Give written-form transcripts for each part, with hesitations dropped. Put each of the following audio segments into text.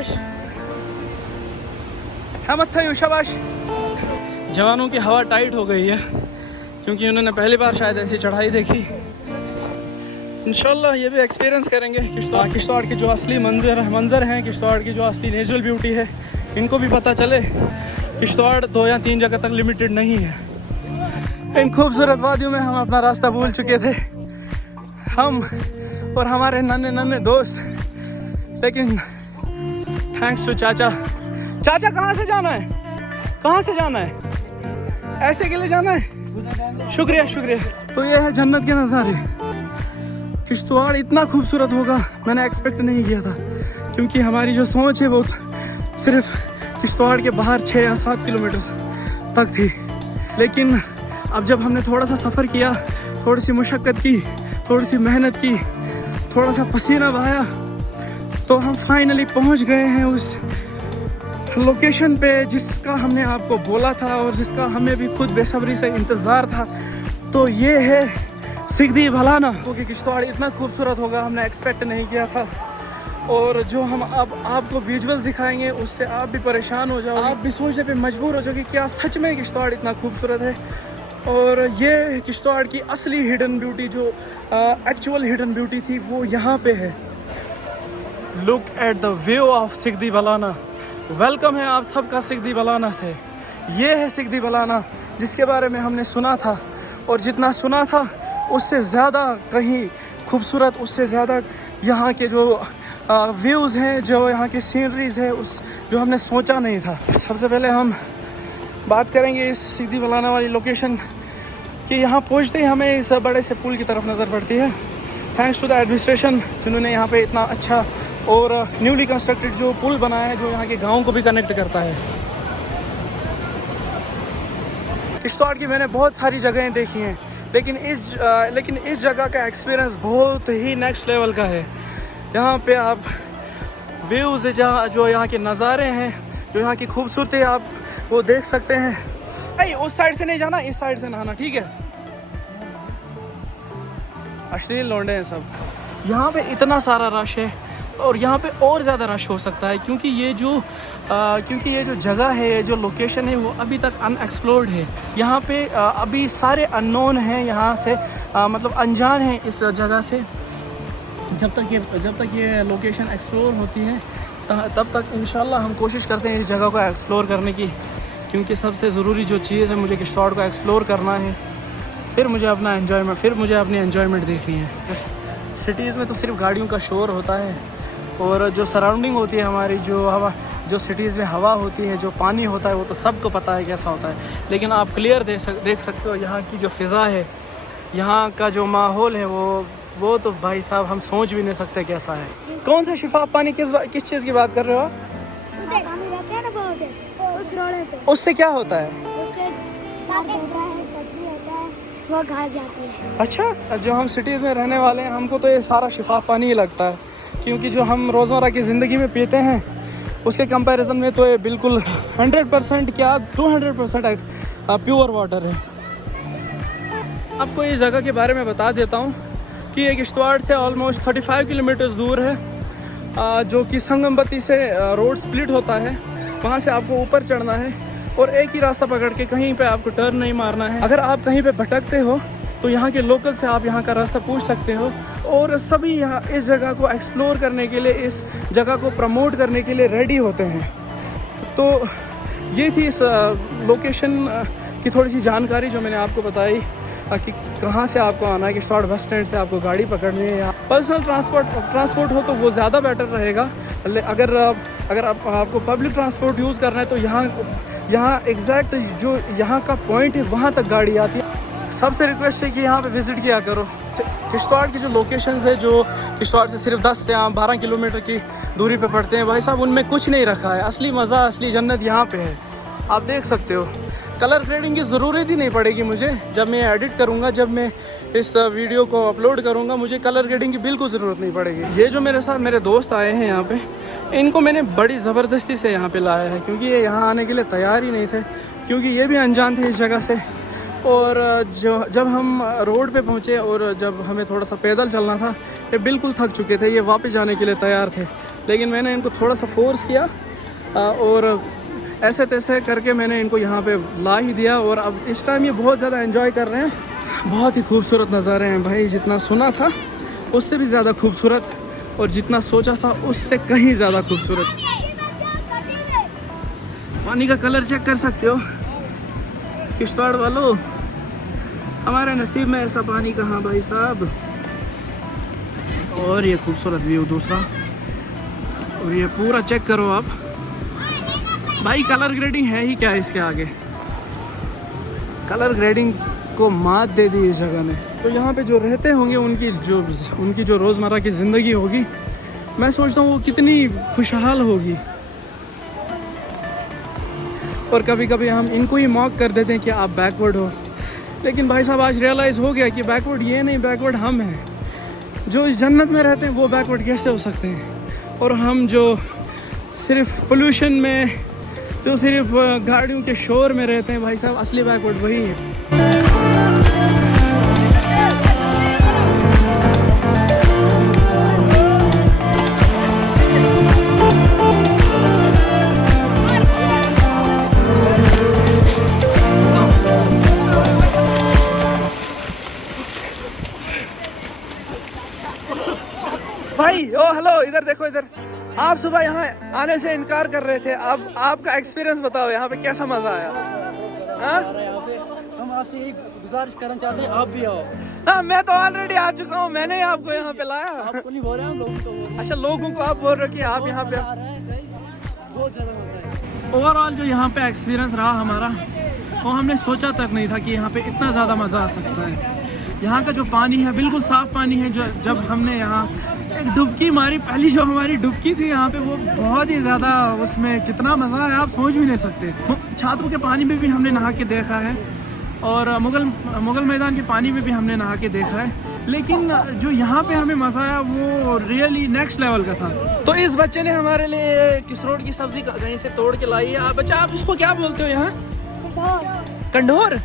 शाबाश हमत था शाबाश। जवानों की हवा टाइट हो गई है क्योंकि उन्होंने पहली बार शायद ऐसी चढ़ाई देखी। इंशाल्लाह ये भी एक्सपीरियंस करेंगे। किश्तवाड़ के जो असली मंजर हैं, किश्तवाड़ की जो असली नेचुरल ब्यूटी है, इनको भी पता चले। किश्तवाड़ 2 या 3 जगह तक लिमिटेड नहीं है। इन खूबसूरत वादियों में हम अपना रास्ता भूल चुके थे, हम और हमारे नन्हे नन्हे दोस्त। लेकिन थैंक्स टू चाचा। चाचा कहाँ से जाना है, कहाँ से जाना है? ऐसे के लिए जाना है? शुक्रिया शुक्रिया। तो ये है जन्नत के नज़ारे। किश्तवाड़ इतना खूबसूरत होगा मैंने एक्सपेक्ट नहीं किया था, क्योंकि हमारी जो सोच है वो सिर्फ किश्तवाड़ के बाहर 6 या 7 किलोमीटर तक थी। लेकिन अब जब हमने थोड़ा सा सफ़र किया, थोड़ी सी मुशक्क़त की, थोड़ी सी मेहनत की, थोड़ा सा पसीना बहाया, तो हम फाइनली पहुंच गए हैं उस लोकेशन पे जिसका हमने आपको बोला था और जिसका हमें भी खुद बेसब्री से इंतज़ार था। तो ये है सिगदी भलाना। क्योंकि किश्तवाड़ इतना खूबसूरत होगा हमने एक्सपेक्ट नहीं किया था। और जो हम अब आपको विजुअल्स दिखाएंगे उससे आप भी परेशान हो जाओगे, आप भी सोचने पे मजबूर हो जाओगे क्या सच में किश्तवाड़ इतना खूबसूरत है। और ये किश्तवाड़ की असली हिडन ब्यूटी, जो एक्चुअल हिडन ब्यूटी थी, वो यहाँ पे है। Look at the view of Sigdi Bhalana. Welcome है आप सबका सिगदी भलाना से। ये है सिगदी भलाना जिसके बारे में हमने सुना था, और जितना सुना था उससे ज़्यादा कहीं खूबसूरत, उससे ज़्यादा यहाँ के जो व्यूज़ हैं, जो यहाँ की सीनरीज़ है, उस जो हमने सोचा नहीं था। सबसे पहले हम बात करेंगे इस सिगदी भलाना वाली लोकेशन कि यहाँ पहुँचते ही हमें इस बड़े से पुल की तरफ नज़र पड़ती है। थैंक्स टू द एडमिनिस्ट्रेशन जिन्होंने यहाँ पे इतना अच्छा और न्यूली कंस्ट्रक्टेड जो पुल बनाया है, जो यहाँ के गाँव को भी कनेक्ट करता है। किश्तवाड़ की मैंने बहुत सारी जगहें देखी हैं, लेकिन इस जगह का एक्सपीरियंस बहुत ही नेक्स्ट लेवल का है। यहाँ पे आप व्यूज़ जो यहाँ के नज़ारे हैं, जो यहाँ की खूबसूरती आप वो देख सकते हैं। नहीं, उस साइड से नहीं जाना, इस साइड से नहाना, ठीक है? अश्लील लौंडे हैं सब। यहाँ पे इतना सारा रश है और यहाँ पे और ज़्यादा रश हो सकता है, क्योंकि ये जो जगह है, ये जो लोकेशन है, वो अभी तक अनएक्सप्लोर्ड है। यहाँ पे अभी सारे अननोन हैं, यहाँ से मतलब अनजान हैं इस जगह से। जब तक ये लोकेशन एक्सप्लोर होती है तब तक इंशाल्लाह हम कोशिश करते हैं इस जगह को एक्सप्लोर करने की, क्योंकि सबसे ज़रूरी जो चीज़ है, मुझे किश्तवाड़ को एक्सप्लोर करना है, फिर मुझे अपनी एन्जॉयमेंट देखनी है। सिटीज़ में तो सिर्फ गाड़ियों का शोर होता है, और जो सराउंडिंग होती है हमारी, जो सिटीज़ में हवा होती है, जो पानी होता है, वो तो सबको पता है कैसा होता है। लेकिन आप क्लियर देख सकते हो यहाँ की जो फ़िज़ा है, यहाँ का जो माहौल है, वो तो भाई साहब हम सोच भी नहीं सकते कैसा है। कौन सा शिफाफ पानी, किस चीज़ की बात कर रहे हो आप? उससे क्या होता है? वो घर जाती है। अच्छा, जो हम सिटीज़ में रहने वाले हैं, हमको तो ये सारा शिफाफ पानी ही लगता है, क्योंकि जो हम रोज़मर्रा की ज़िंदगी में पीते हैं उसके कंपैरिजन में तो ये बिल्कुल 100% क्या 200% प्योर वाटर है। आपको इस जगह के बारे में बता देता हूँ कि ये किश्तवाड़ से ऑलमोस्ट 35 किलोमीटर्स दूर है, जो कि संगमबत्ती से रोड स्प्लिट होता है। वहाँ से आपको ऊपर चढ़ना है और एक ही रास्ता पकड़ के, कहीं पे आपको टर्न नहीं मारना है। अगर आप कहीं पे भटकते हो तो यहाँ के लोकल से आप यहाँ का रास्ता पूछ सकते हो, और सभी यहाँ इस जगह को एक्सप्लोर करने के लिए, इस जगह को प्रमोट करने के लिए रेडी होते हैं। तो ये थी इस लोकेशन की थोड़ी सी जानकारी जो मैंने आपको बताई कि कहाँ से आपको आना है। किश्तवाड़ बस स्टैंड से आपको गाड़ी पकड़नी है, या पर्सनल ट्रांसपोर्ट हो तो वो ज़्यादा बेटर रहेगा। अगर आपको पब्लिक ट्रांसपोर्ट यूज़ करना है तो यहाँ एग्जैक्ट जो यहाँ का पॉइंट है वहाँ तक गाड़ी आती है। सबसे रिक्वेस्ट है कि यहाँ पे विज़िट किया करो। किश्तवाड़ की जो लोकेशंस है, जो किश्तवाड़ से सिर्फ 10 या 12 किलोमीटर की दूरी पे पड़ते हैं, भाई साहब उनमें कुछ नहीं रखा है। असली मज़ा, असली जन्नत यहाँ पे है। आप देख सकते हो। कलर ग्रेडिंग की ज़रूरत ही नहीं पड़ेगी मुझे। जब मैं एडिट करूँगा, जब मैं इस वीडियो को अपलोड करूँगा, मुझे कलर ग्रेडिंग की बिल्कुल ज़रूरत नहीं पड़ेगी। ये जो मेरे साथ मेरे दोस्त आए हैं यहाँ पे, इनको मैंने बड़ी ज़बरदस्ती से यहाँ पे लाया है, क्योंकि ये यहाँ आने के लिए तैयार ही नहीं थे, क्योंकि ये भी अनजान थे इस जगह से। और जब हम रोड पे पहुँचे और जब हमें थोड़ा सा पैदल चलना था, ये बिल्कुल थक चुके थे, ये वापस जाने के लिए तैयार थे। लेकिन मैंने इनको थोड़ा सा फोर्स किया और ऐसे तैसे करके मैंने इनको यहाँ पे ला ही दिया। और अब इस टाइम ये बहुत ज़्यादा एंजॉय कर रहे हैं। बहुत ही खूबसूरत नज़ारे हैं भाई, जितना सुना था उससे भी ज़्यादा खूबसूरत और जितना सोचा था उससे कहीं ज़्यादा खूबसूरत। पानी का कलर चेक कर सकते हो किश्तवाड़ वालों, हमारे नसीब में ऐसा पानी कहाँ भाई साहब। और ये खूबसूरत व्यू दूसरा, और ये पूरा चेक करो आप भाई। कलर ग्रेडिंग है ही क्या इसके आगे, कलर ग्रेडिंग को मात दे दी इस जगह ने। तो यहाँ पे जो रहते होंगे उनकी जो रोज़मर्रा की ज़िंदगी होगी, मैं सोचता हूँ वो कितनी खुशहाल होगी। और कभी कभी हम इनको ही मॉक कर देते हैं कि आप बैकवर्ड हो, लेकिन भाई साहब आज रियलाइज़ हो गया कि बैकवर्ड ये नहीं, बैकवर्ड हम हैं। जो इस जन्नत में रहते हैं वो बैकवर्ड कैसे हो सकते हैं, और हम जो सिर्फ पोल्यूशन में, जो सिर्फ गाड़ियों के शोर में रहते हैं, भाई साहब असली बैकवर्ड वही है। भाई ओ हेलो, इधर देखो इधर। आप सुबह यहाँ आने से इनकार कर रहे थे, अब आपका एक्सपीरियंस बताओ, यहाँ पे कैसा मजा आया? हाँ, हम आपसे एक गुजारिश करना चाहते हैं, आप भी आओ। हाँ मैं तो ऑलरेडी आ चुका हूँ, मैंने ही आपको यहाँ पे लाया। आपको नहीं बोल रहे हैं, लोगों को बोल रहे हैं। अच्छा, लोगों को आप बोल रहे हो कि आप यहाँ पे। आ रहा है गाइस, बहुत ज़्यादा मजा है। ओवरऑल जो यहाँ पे एक्सपीरियंस रहा हमारा, वो हमने सोचा तक नहीं था कि यहाँ पे इतना ज़्यादा मज़ा आ सकता है। यहाँ का जो पानी है बिल्कुल साफ़ पानी है। जो जब हमने यहाँ एक डुबकी मारी, पहली जो हमारी डुबकी थी यहाँ पे, वो बहुत ही ज़्यादा, उसमें कितना मज़ा है आप सोच भी नहीं सकते। छात्रों के पानी में भी हमने नहा के देखा है, और मुगल मैदान के पानी में भी हमने नहा के देखा है, लेकिन जो यहाँ पे हमें मज़ा आया वो रियली नेक्स्ट लेवल का था। तो इस बच्चे ने हमारे लिए किसरोट की सब्ज़ी कहीं से तोड़ के लाई है। बच्चा आप इसको क्या बोलते हो यहाँ? कंढोर,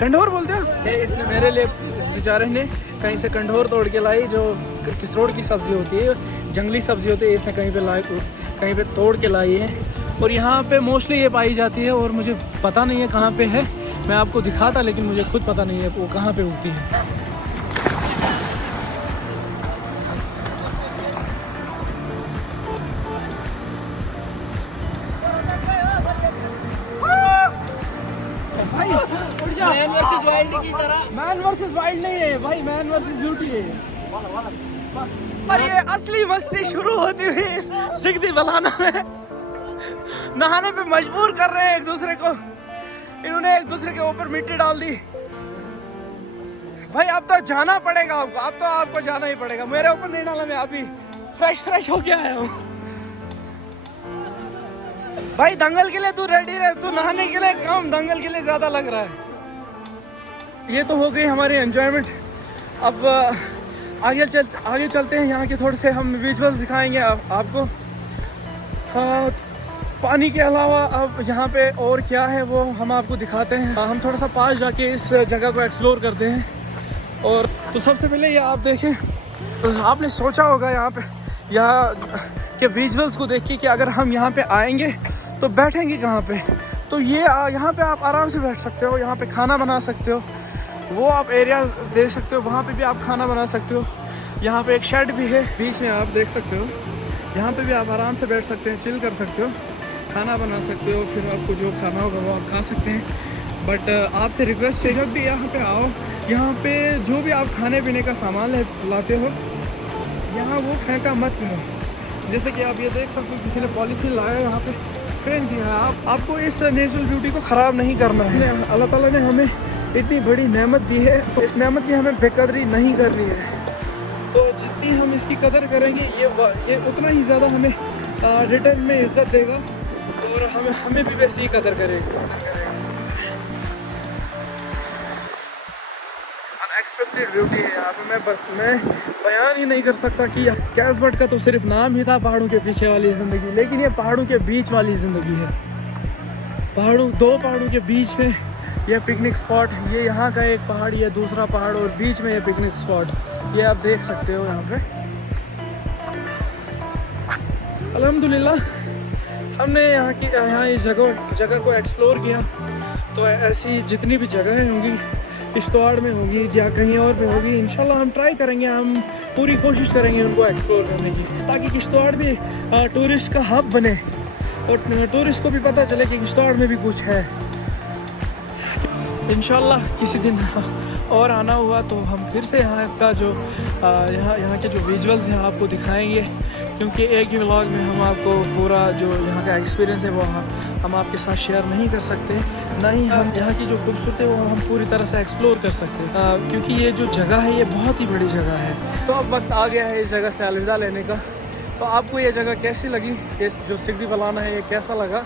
कंढोर बोलते हो? इसने मेरे लिए, इस बेचारे ने कहीं से कंढोर तोड़ के लाई, जो किसरोट की सब्ज़ी होती है, जंगली सब्ज़ी होती है। इसने कहीं पे तोड़ के लाई है, और यहाँ पे मोस्टली ये पाई जाती है, और मुझे पता नहीं है कहाँ पे है। मैं आपको दिखाता, लेकिन मुझे खुद पता नहीं है वो कहाँ पे उगती है। मैन वर्सेस वाइल्ड की तरह। मैन वर्सेस वाइल्ड नहीं है भाई, मैन वर्सेस ब्यूटी है। और ये असली मस्ती शुरू होती हुई सिगदी बलाना में नहाने पे मजबूर कर रहे हैं एक दूसरे को। इन्होंने एक दूसरे के ऊपर मिट्टी डाल दी। भाई अब तो जाना पड़ेगा आपको, अब तो आपको जाना ही पड़ेगा। मेरे ऊपर नहीं डाला, मैं अभी फ्रेश होके आया हूँ। भाई दंगल के लिए तू रेडी रहे, तू नहाने के लिए कम, दंगल के लिए ज्यादा लग रहा है। ये तो हो गई हमारी एंजॉयमेंट। अब आगे चलते हैं। यहाँ के थोड़े से हम विजुअल्स दिखाएंगे आपको। हाँ, पानी के अलावा अब यहाँ पे और क्या है वो हम आपको दिखाते हैं। हम थोड़ा सा पास जाके इस जगह को एक्सप्लोर करते हैं। और तो सबसे पहले ये आप देखें, तो आपने सोचा होगा यहाँ के विजुअल्स को देख के कि अगर हम यहाँ पे आएंगे तो बैठेंगे कहाँ पे। तो ये यहाँ पे आप आराम से बैठ सकते हो, यहाँ पे खाना बना सकते हो। वो आप एरिया देख सकते हो, वहाँ पे भी आप खाना बना सकते हो। यहाँ पे एक शेड भी है बीच में, आप देख सकते हो। यहाँ पे भी आप आराम से बैठ सकते हैं, चिल कर सकते हो, खाना बना सकते हो। फिर आपको जो खाना होगा वो आप खा सकते हैं। बट आपसे रिक्वेस्ट है, जब भी यहाँ पे आओ, यहाँ पे जो भी आप खाने पीने का सामान लाते हो, यहाँ वो फेंका मत करो। जैसे कि आप ये देख सकते हो, किसी ने पॉलीथीन लाया यहाँ पे फेंक दिया है। आपको इस नेचुरल ब्यूटी को ख़राब नहीं करना है। अल्लाह ताला ने हमें इतनी बड़ी नेमत दी है, तो इस नेमत की हमें बेकदरी नहीं करनी है। तो जितनी हम इसकी कदर करेंगे, ये उतना ही ज़्यादा हमें रिटर्न में इज़्ज़त देगा, और हमें भी वैसी ही कदर करेगी। अनएक्सपेक्टेड ब्यूटी है यहाँ पे। मैं बयान ही नहीं कर सकता कि कैसबट का तो सिर्फ नाम ही था पहाड़ों के पीछे वाली ज़िंदगी, लेकिन ये पहाड़ों के बीच वाली ज़िंदगी है। दो पहाड़ों के बीच में ये पिकनिक स्पॉट, ये यहाँ का एक पहाड़, ये दूसरा पहाड़, और बीच में ये पिकनिक स्पॉट, ये आप देख सकते हो यहाँ पे। अल्हम्दुलिल्लाह हमने यहाँ इस जगह को एक्सप्लोर किया। तो ऐसी जितनी भी जगहें होंगी किश्तवाड़ में होगी या कहीं और पे होगी, इंशाल्लाह हम ट्राई करेंगे, हम पूरी कोशिश करेंगे उनको एक्सप्लोर करने की, ताकि किश्तवाड़ भी टूरिस्ट का हब बने और टूरिस्ट को भी पता चले कि किश्तवाड़ में भी कुछ है। इंशाल्लाह किसी दिन और आना हुआ तो हम फिर से यहाँ का जो यहाँ के जो विजुअल्स हैं आपको दिखाएंगे, क्योंकि एक ही व्लॉग में हम आपको पूरा जो यहाँ का एक्सपीरियंस है वो हम आपके साथ शेयर नहीं कर सकते, ना ही हम यहाँ की जो खूबसूरती है वो हम पूरी तरह से एक्सप्लोर कर सकते, क्योंकि ये जो जगह है ये बहुत ही बड़ी जगह है। तो अब वक्त आ गया है इस जगह से अलविदा लेने का। तो आपको ये जगह कैसी लगी, ये जो सिगदी बलाना है ये कैसा लगा,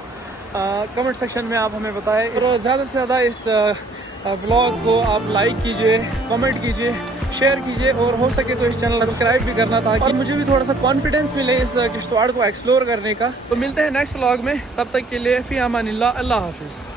कमेंट सेक्शन में आप हमें बताएं। और ज़्यादा से ज़्यादा इस व्लॉग को आप लाइक कीजिए, कमेंट कीजिए, शेयर कीजिए और हो सके तो इस चैनल को सब्सक्राइब भी करना था, और मुझे भी थोड़ा सा कॉन्फिडेंस मिले इस किश्तवाड़ को एक्सप्लोर करने का। तो मिलते हैं नेक्स्ट व्लॉग में, तब तक के लिए फ़ी अमानिल्लाह, अल्लाह हाफिज़।